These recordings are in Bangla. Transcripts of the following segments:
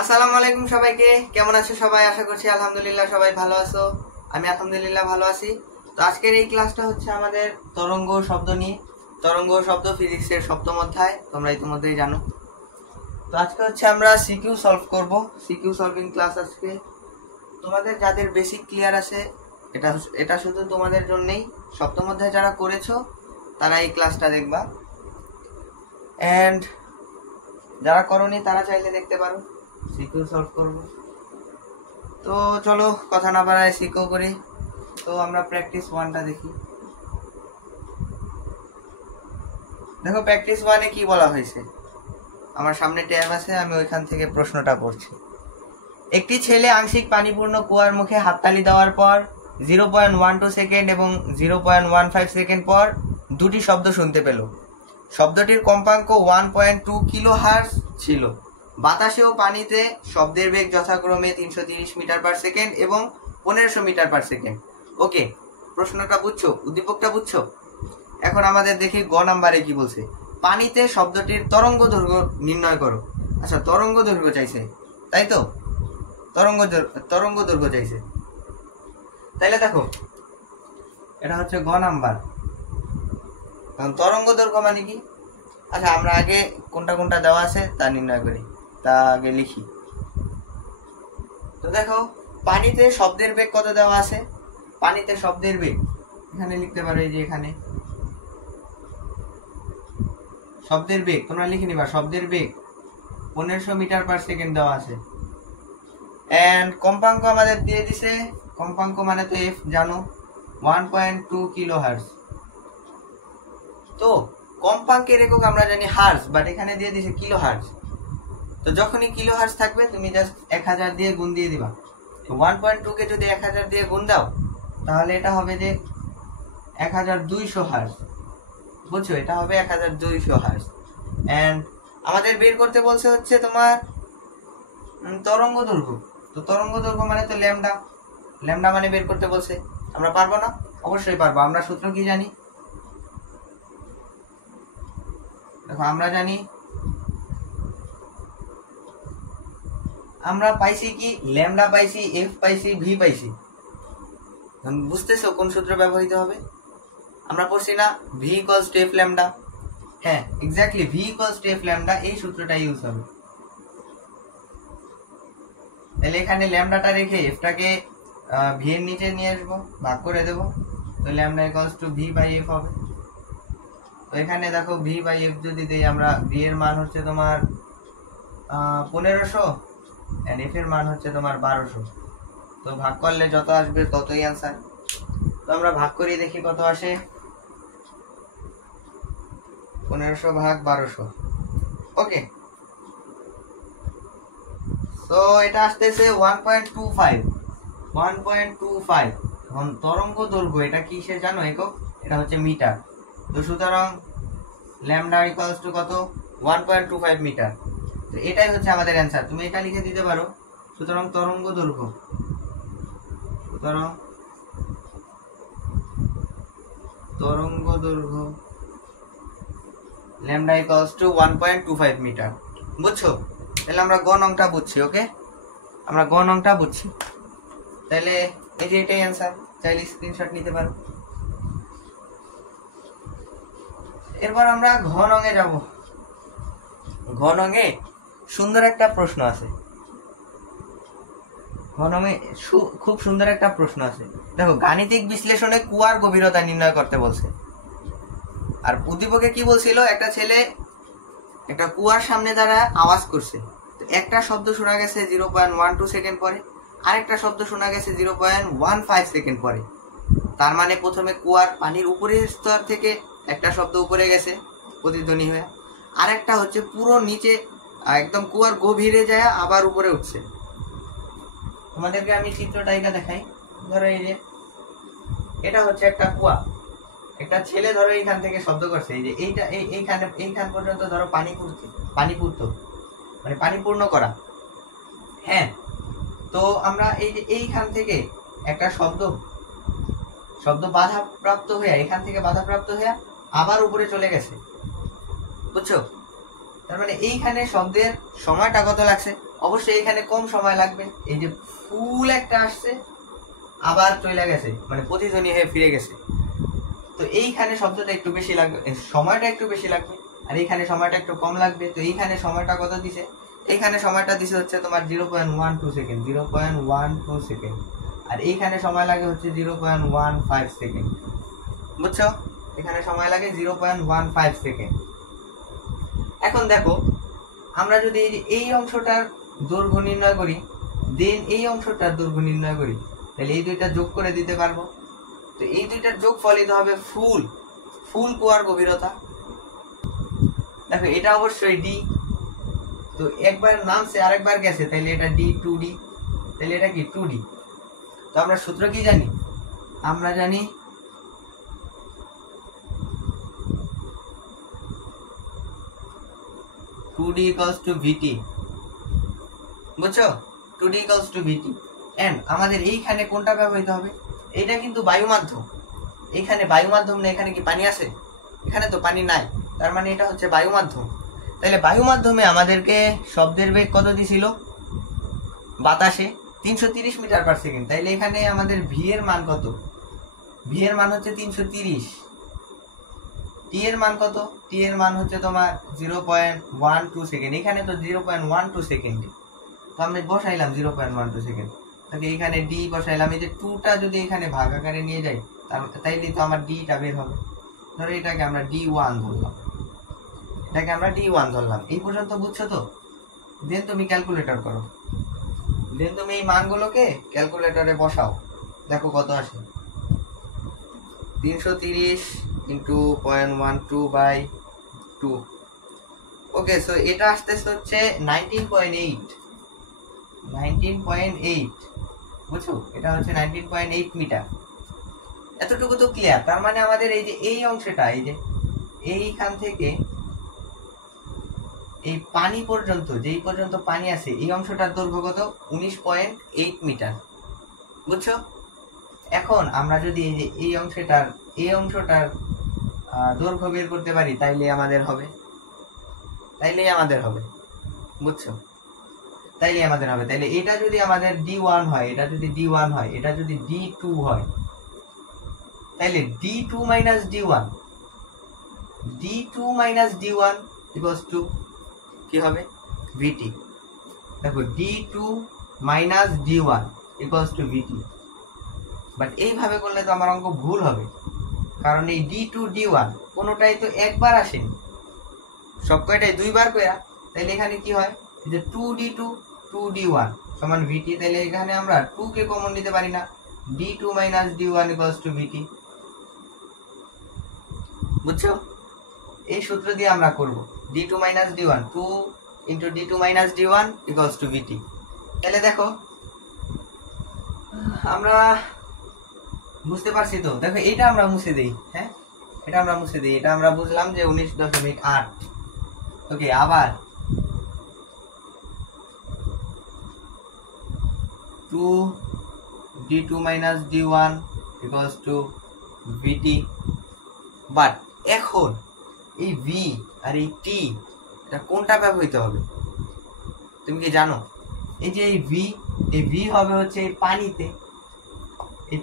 আসসালামু আলাইকুম সবাইকে। কেমন আছো সবাই? আশা করছি আলহামদুলিল্লাহ সবাই ভালো আছো। আমি আলহামদুলিল্লাহ ভালো আছি। তো আজকের এই ক্লাসটা হচ্ছে আমাদের তরঙ্গ শব্দ নিয়ে। তরঙ্গ শব্দ ফিজিক্সের সপ্তম অধ্যায়, তোমরা ইতিমধ্যেই জানো। তো আজকে হচ্ছে আমরা সিকিউ সলভ করব, সিকিউ সলভিং ক্লাস আজকে। তোমাদের যাদের বেসিক ক্লিয়ার আছে এটা এটা শুধু তোমাদের জন্যই। সপ্তম অধ্যায় যারা করেছো তারা এই ক্লাসটা দেখবা, এন্ড যারা করোনি তারা চাইলে দেখতে পারো। সিকিউ সলভ করব। তো চলো কথা না বাড়ায় সিকিউ করি। তো আমরা প্র্যাকটিস 1টা দেখি। দেখো প্র্যাকটিস 1-এ কি বলা হয়েছে। আমার সামনে ট্যাব আছে, আমি ওইখান থেকে প্রশ্নটা পড়ছি। একটি ছেলে আংশিক পানিপূর্ণ কুয়ার মুখে হাততালি দেওয়ার পর 0.12 সেকেন্ড এবং 0.15 সেকেন্ড পর দুটি শব্দ শুনতে পেল। শব্দটির কম্পাঙ্ক 1.2 কিলো হার্জ ছিল। বাতাসে ও পানিতে শব্দের বেগ যথাক্রমে 330 মিটার পার সেকেন্ড এবং 1500 মিটার পার সেকেন্ড। ওকে, প্রশ্নটা বুঝছো, উদ্দীপকটা বুঝছো? এখন আমাদের দেখি গ নাম্বারে কি বলছে। পানিতে শব্দটির তরঙ্গ দৈর্ঘ্য নির্ণয় করো। আচ্ছা, তরঙ্গ দৈর্ঘ্য চাইছে, তাই তো? তরঙ্গ দৈর্ঘ্য চাইছে। তাইলে দেখো এটা হচ্ছে গ নাম্বার। কারণ তরঙ্গ দৈর্ঘ্য মানে কি? আচ্ছা, আমরা আগে কোনটা কোনটা দেওয়া আছে তা নির্ণয় করি, তা আগে লিখি। তো দেখো পানিতে শব্দের বেগ কত দেওয়া আছে। পানিতে শব্দের বেগ এখানে লিখতে পারো, এই যে এখানে শব্দের বেগ তোমরা লিখে নিবা। শব্দের বেগ 1500 মিটার পার সেকেন্ড দেওয়া আছে। এন্ড কম্পাঙ্ক আমাদের দিয়ে দিছে, কম্পাঙ্ক মানে তো এফ জানো, 1.2 কিলো হার্জ। তো কম্পাঙ্কের একক আমরা জানি হার্জ, বাট এখানে দিয়ে দিছে কিলো হার্জ। তো যখনই কিলো হার্জ থাকবে তুমি জাস্ট 1000 দিয়ে গুণ দিয়ে দিবা। তো 1.2 কে যদি 1000 দিয়ে গুণ দাও তাহলে এটা হবে যে 1200 হার্জ। বুঝছো, এটা হবে 1200 হার্জ। এন্ড আমাদের বের করতে বলছে হচ্ছে তোমার তরঙ্গ দৈর্ঘ্য। তো তরঙ্গ দৈর্ঘ্য মানে তো ল্যামডা, ল্যামডা মানে বের করতে বলছে। আমরা পারবো না? অবশ্যই পারবো। আমরা সূত্র কি জানি? দেখো আমরা জানি, আমরা পাইছি কি, ল্যামডা পাইছি, এফ পাইছি, ভি পাইছি। বুঝতেছো কোন সূত্র ব্যবহৃত হবে? আমরা পড়ছি না V equals to F lambda. হ্যাঁ, exactly, V equals to F lambda, এই সূত্রটা ইউজ হবে। তাহলে এখানে ল্যামডাটা রেখে এফটাকে ভি এর নিচে নিয়ে আসবো, ভাগ করে দেবো। তো lambda equals to V by F হবে। তো এখানে দেখো ভি বাই এফ যদি দেই আমরা, ভি এর মান হচ্ছে তোমার 1500 এন্ড এফ এর মান হচ্ছে তোমার 1200। তো ভাগ করলে যত আসবে ততই অ্যান্সার। তো আমরা ভাগ করি, দেখি কত আসে। 1500 ভাগ 1200। ওকে, তো এটা আসতেছে 1.25। এখন তরঙ্গ দৈর্ঘ্য এটা কিসে জানো একক? এটা হচ্ছে মিটার। তো সুতরাং ল্যামডা ইকুয়ালস টু কত? 1.25 মিটার। তো এটাই হচ্ছে আমাদের অ্যান্সার। তুমি এটা লিখে দিতে পারো। সুতরাং তরঙ্গ দৈর্ঘ্য, সুতরাং তরঙ্গ দৈর্ঘ্য ল্যামডা ইকুয়ালস টু 1.25 মিটার। বুঝছো? তাহলে আমরা গ নংটা বুঝছি। ওকে, আমরা গ নংটা বুঝছি। তাহলে এই যে এটাই অ্যান্সার, চাইলে স্ক্রিনশট নিতে পারো। এরপর আমরা ঘ নংয়ে যাব। ঘ নংয়ে সুন্দর একটা প্রশ্ন আছে। ঘ নংয়ে খুব সুন্দর একটা প্রশ্ন আছে। দেখো, গাণিতিক বিশ্লেষণে কুয়ার গভীরতা নির্ণয় করতে বলছে। আর উদ্দীপকে কি বলছিল, একটা ছেলে একটা কুয়ার সামনে দাঁড়ায় আওয়াজ করছে। একটা শব্দ শোনা গেছে 0.12 সেকেন্ড পরে, আরেকটা শব্দ শোনা গেছে 0.15 সেকেন্ড পরে। তার মানে প্রথমে কুয়ার পানির উপরের স্তর থেকে একটা শব্দ উপরে গেছে প্রতিধ্বনি হয়ে, আরেকটা হচ্ছে পুরো নিচে একদম কুয়ার গভীরে যায় আবার উপরে উঠছে। তোমাদেরকে আমি চিত্রটা এটা দেখাই। ধরো এই যে এটা হচ্ছে একটা কুয়া, একটা ছেলে ধরো এইখান থেকে শব্দ করছে, এই যে এইখান পর্যন্ত ধরো পানি পূর্ত মানে পানি পূর্ণ করা। হ্যাঁ, তো আমরা এই যে এইখান থেকে একটা শব্দ বাধাপ্রাপ্ত হয়ে, এখান থেকে বাধাপ্রাপ্ত হয়ে আবার উপরে চলে গেছে। বুঝছো? তার মানে এইখানে শব্দের সময়টা কত লাগছে, অবশ্যই এখানে কম সময় লাগবে। এই যে ফুল একটা আসছে আবার চলে গেছে, মানে প্রতিধ্বনি হয়ে ফিরে গেছে, তো এইখানে শব্দটা একটু বেশি লাগবে, সময়টা একটু বেশি লাগবে, আর এইখানে সময়টা একটু কম লাগবে। তো এইখানে সময়টা কত দিছে, এইখানে সময়টা দিছে হচ্ছে তোমার 0.12 সেকেন্ড, 0.12 সেকেন্ড, আর এইখানে সময় লাগে হচ্ছে 0.15 সেকেন্ড। বুঝছো, এখানে সময় লাগে 0.15 সেকেন্ড। এখন দেখো আমরা যদি এই অংশটার দৈর্ঘ্য নির্ণয় করি, দেন এই অংশটার দৈর্ঘ্য নির্ণয় করি, তাহলে এই দুইটা যোগ করে দিতে পারবো। তো এই দুইটার যোগ ফলিত হবে ফুল কুয়ার গভীরতা। দেখো এটা অবশ্যই ডি, তো একবার নামছে আরেকবার গেছে, তাহলে এটা ডি, 2D, তাহলে এটা কি 2D। তো আমরা সূত্র কি জানি, আমরা জানি (2D = VT). বুঝছো, 2D = VT। এন্ড আমাদের এইখানে কোনটা ব্যবহৃত হবে, এটা কিন্তু বায়ু মাধ্যম। এখানে বায়ু মাধ্যম না, এখানে কি পানি আছে, এখানে তো পানি নাই, তার মানে এটা হচ্ছে বায়ু মাধ্যম। তাহলে বায়ু মাধ্যমে আমাদেরকে শব্দের বেগ কত দিছিল, বাতাসে 330 মিটার পার সেকেন্ড। তাইলে এখানে আমাদের ভি এর মান কত, ভি এর মান হচ্ছে 330। টি এর মান কত, টি এর মান হচ্ছে তোমার 0.12 সেকেন্ড। এখানে তো 0.12 সেকেন্ড, তো আমি বসাইলাম 0.12 সেকেন্ড। তাহলে এখানে ডি বসাইলাম। এই যে 2টা যদি এখানে ভাগ আকারে নিয়ে যাই, তাইলে তো আমার ডিটা বের হবে। ধরো এটাকে আমরা D1 ধরলাম, এটাকে আমরা D1 ধরলাম। এই পর্যন্ত বুঝছো তো? দেন তুমি ক্যালকুলেটর করো, দেন তুমি এই মানগুলোকে ক্যালকুলেটরে বসাও, দেখো কত আসে। 330 × 0.12/2। ওকে, সো এটা আসতেছে হচ্ছে 19.8। বুঝছো, এটা হচ্ছে 19.8 মিটার। এতটুকু তো ক্লিয়ার। তার মানে আমাদের এই যে এই অংশটা, এই যে এইখান থেকে এই পানি পর্যন্ত, যেই পর্যন্ত পানি আছে, এই অংশটার দৈর্ঘ্য কত, 19.8 মিটার। বুঝছো, এখন আমরা যদি এই যে এই অংশটার দৈর্ঘ্য বের করতে পারি, তাইলে আমাদের হবে। বুঝছো, তাইলে এটা যদি আমাদের D1 হয়, এটা যদি D1 হয়, এটা যদি D2 হয়, তাইলে D2 - D1 কি হবে, VT। দেখো D2 - D1 = VT। বাট এইভাবে করলে তো আমার অঙ্ক ভুল হবে, কারণ এই D2 D1 কোনোটাই তো একবার আসেনি, সব কয়টাই দুইবার কইরা। তাইলে এখানে কি হয়, যে 2D2 2D1 সমান VT। তাইলে এখানে আমরা 2 কে কমন নিতে পারি না, D2 - D1 = VT। বুঝছো, এই সূত্র দিয়ে আমরা করব D2 - D1, 2 × D2 - D1 = VT। তাহলে দেখো আমরা বুঝতে পারছি তো। দেখো এটা আমরা মুছে দেই, হ্যাঁ এটা আমরা মুছে দিই, এটা আমরা বুঝলাম যে 19.8। ওকে, আবার 2D2 - D1 = VT। বাট এখন এই ভি আর এই টি, এটা কোনটা ব্যবহৃত হবে তুমি কি জানো? এই যে এই ভি হবে হচ্ছে এই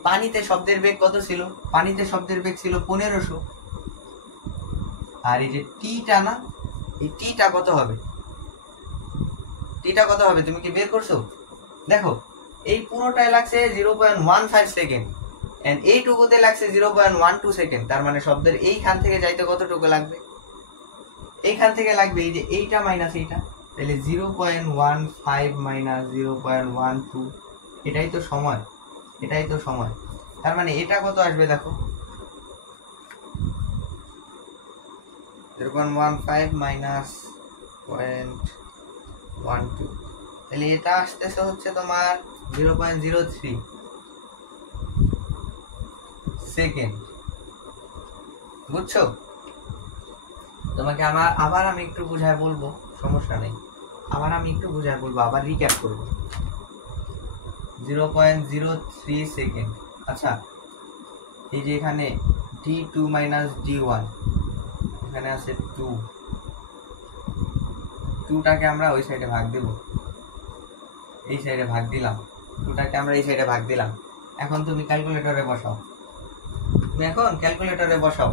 পানিতে শব্দের বেগ কত ছিল, পানিতে শব্দের বেগ ছিল 1500। আর এই যে টিটা না, এই টিটা কত হবে, তুমি কি বের করছো? দেখো এই পুরোটাই লাগছে 0.15 সেকেন্ড, এন্ড এইটুকুতে লাগছে 0.12 সেকেন্ড। তার মানে শব্দের এইখান থেকে যাইতে কতটুকু লাগবে, এইখান থেকে লাগবে এই যে এইটা মাইনাস এইটা, তাহলে 0.15 - 0.12, এটাই তো সময়। তার মানে এটা কত আসবে দেখো, 0.15 - 0.12, তাহলে এটা আসতেছে হচ্ছে তোমার 0.03 সেকেন্ড। বুঝছো, তোমাকে আবার আমি একটু বুঝায় বলবো, সমস্যা নেই, আবার রিক্যাপ করবো। 0.03 সেকেন্ড। আচ্ছা, এই যে এখানে D2 - D1, এখানে আছে 2, 2টাকে আমরা ওই সাইডে ভাগ দেব, এই সাইডে ভাগ দিলাম, 2টাকে আমরা এই সাইডে ভাগ দিলাম। এখন তুমি ক্যালকুলেটরে বসাও, তুমি এখন ক্যালকুলেটরে বসাও।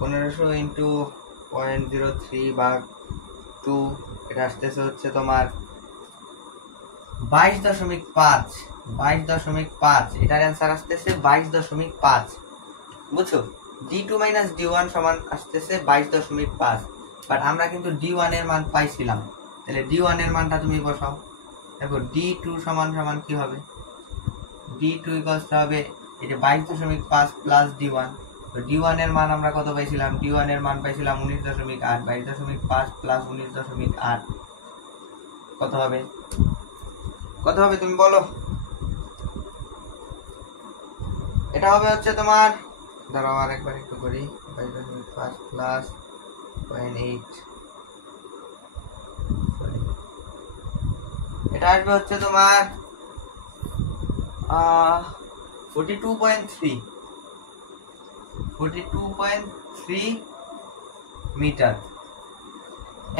1500 ইন্টু 0.03 ভাগ 2, এটা আসতেছে হচ্ছে তোমার 22.5, 22.5, এটার অ্যান্সার আসতেছে 22.5। বুঝছো, d2 মাইনাস d1 সমান আসতেছে 22.5, বাট আমরা কিন্তু d1 এর মান পাইছিলাম, তাহলে d1 এর মানটা তুমি বসাও। দেখো d2 সমান সমান কি হবে, d2 ইকুয়ালস হবে এই যে 22.5 প্লাস d1। তো d1 এর মান আমরা কত পাইছিলাম, d1 এর মান পাইছিলাম 19.8, 22.5 প্লাস 19.8 কত হবে, কত হবে তুমি বলো। এটা হবে হচ্ছে তোমার, দাঁড়াও আর একবার একটু করি, 22.5 প্লাস 0.8, এটা আসবে হচ্ছে তোমার 42.3 মিটার।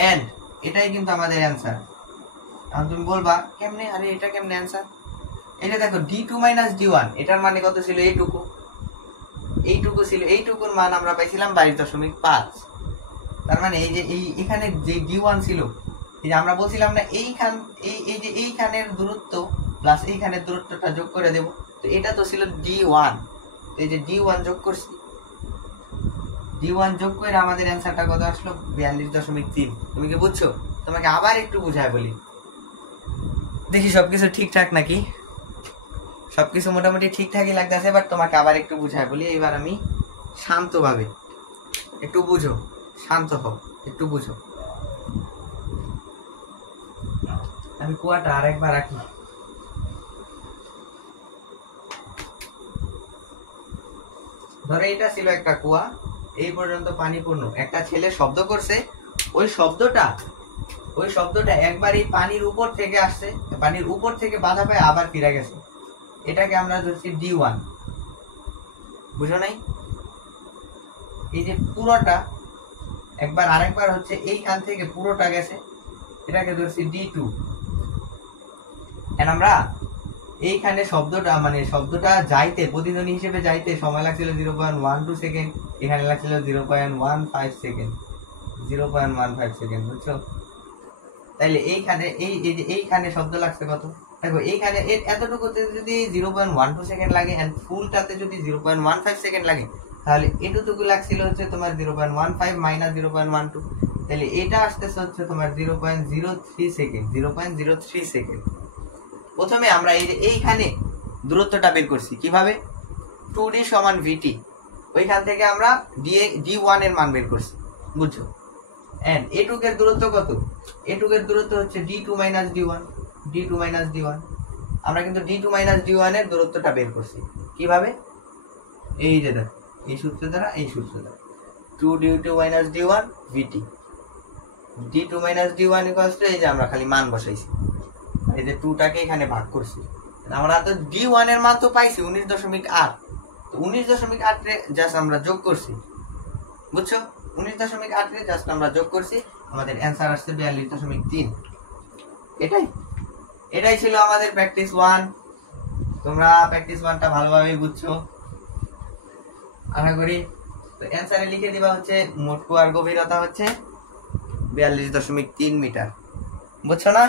এন্ড এটাই কিন্তু আমাদের অ্যান্সার। এখন তুমি বলবা কেমনে, আরে এটা কেমনে অ্যান্সার? এটা দেখো d2 মাইনাস d1, এটার মানে কত ছিল, এইটুকু, এইটুকু ছিল, এইটুকুর মান আমরা পাইছিলাম 22.5। তার মানে এই যে এখানে যে d1 ছিল, এই যে আমরা বলছিলাম না এইখান এই যে এইখানের দূরত্ব প্লাস এইখানের দূরত্বটা যোগ করে দেব, তো এটা তো ছিল d1, এই যে d1 যোগ করছি, d1 যোগ করে আমাদের অ্যান্সারটা কত আসলো, 42.3। তুমি কি বুঝছো? তোমাকে আবার একটু বুঝায় বলি, দেখি সবকিছু ঠিকঠাক নাকি। সবকিছু মোটামুটি ঠিকঠাকই লাগতেছে, বাট তোমাকে আবার একটু বুঝায় বলি। এবার আমি শান্তভাবে, একটু বুঝো, শান্ত হও, একটু বুঝো। আমি কুয়াটা আরেকবার রাখি। ধরো এটা ছিল একটা কুয়া, এই পর্যন্ত পানি পূর্ণ, একটা ছেলে শব্দ করছে, ওই শব্দটা একবার এই পানির উপর থেকে আসছে, পানির উপর থেকে বাধা পায় আবার ফিরে গেছে, এটাকে আমরা ধরছি d1। বুঝো নাই? এই যে পুরোটা একবার আরেকবার হচ্ছে এইখান থেকে পুরোটা গেছে, এটাকে ধরছি d2। আমরা এইখানে শব্দটা যাইতে, প্রতিধ্বনি হিসেবে যাইতে সময় লাগছিল 0.12 সেকেন্ড, এখানে লাগছিল 0.15 সেকেন্ড, 0.15 সেকেন্ড। বুঝছো? তাইলে এইখানে শব্দ লাগছে কত, দেখো এইখানে এতটুকুতে যদি 0.12 সেকেন্ড লাগে এন্ড ফুলটাতে যদি 0.15 সেকেন্ড লাগে, তাহলে এটুকু লাগছিল হচ্ছে তোমার 0.15 মাইনাস 0.12, তাহলে এটা আসতেছে হচ্ছে তোমার 0.03 সেকেন্ড, 0.03 সেকেন্ড। প্রথমে আমরা এইখানে দূরত্বটা বের করছি কিভাবে, 2d সমান vt, ওইখান থেকে আমরা d1 এর মান বের করছি। বুঝছো? এন্ড এটুকের দূরত্ব কত, এটুকের দূরত্ব হচ্ছে d2 minus d1, d2 minus d1। আমরা কিন্তু d2 মাইনাস d1 এর দূরত্বটা বের করছি কিভাবে, এই যে দেখো এই সূত্র দ্বারা, এই সূত্র দ্বারা 2d2 minus d1 vt, d2 minus d1 equals to, এই যে আমরা খালি মান বসাইছি, এই যে 2টাকে এখানে ভাগ করছি, আমরা তো d1 এর মান তো পাইছি 19.8, তো 19.8 রে জাস্ট আমরা যোগ করছি। বুঝছো? 19.8 রে জাস্ট আমরা যোগ করছি, আমাদের অ্যান্সার আসছে 42.3। এটাই ছিল আমাদের প্র্যাকটিস 1। তোমরা প্র্যাকটিস 1টা ভালোভাবে বুঝছো আশা করি। তো অ্যান্সারে লিখে দিবা হচ্ছে মোট কুয়ার গভীরতা হচ্ছে 42.3 মিটার। বুঝছো না?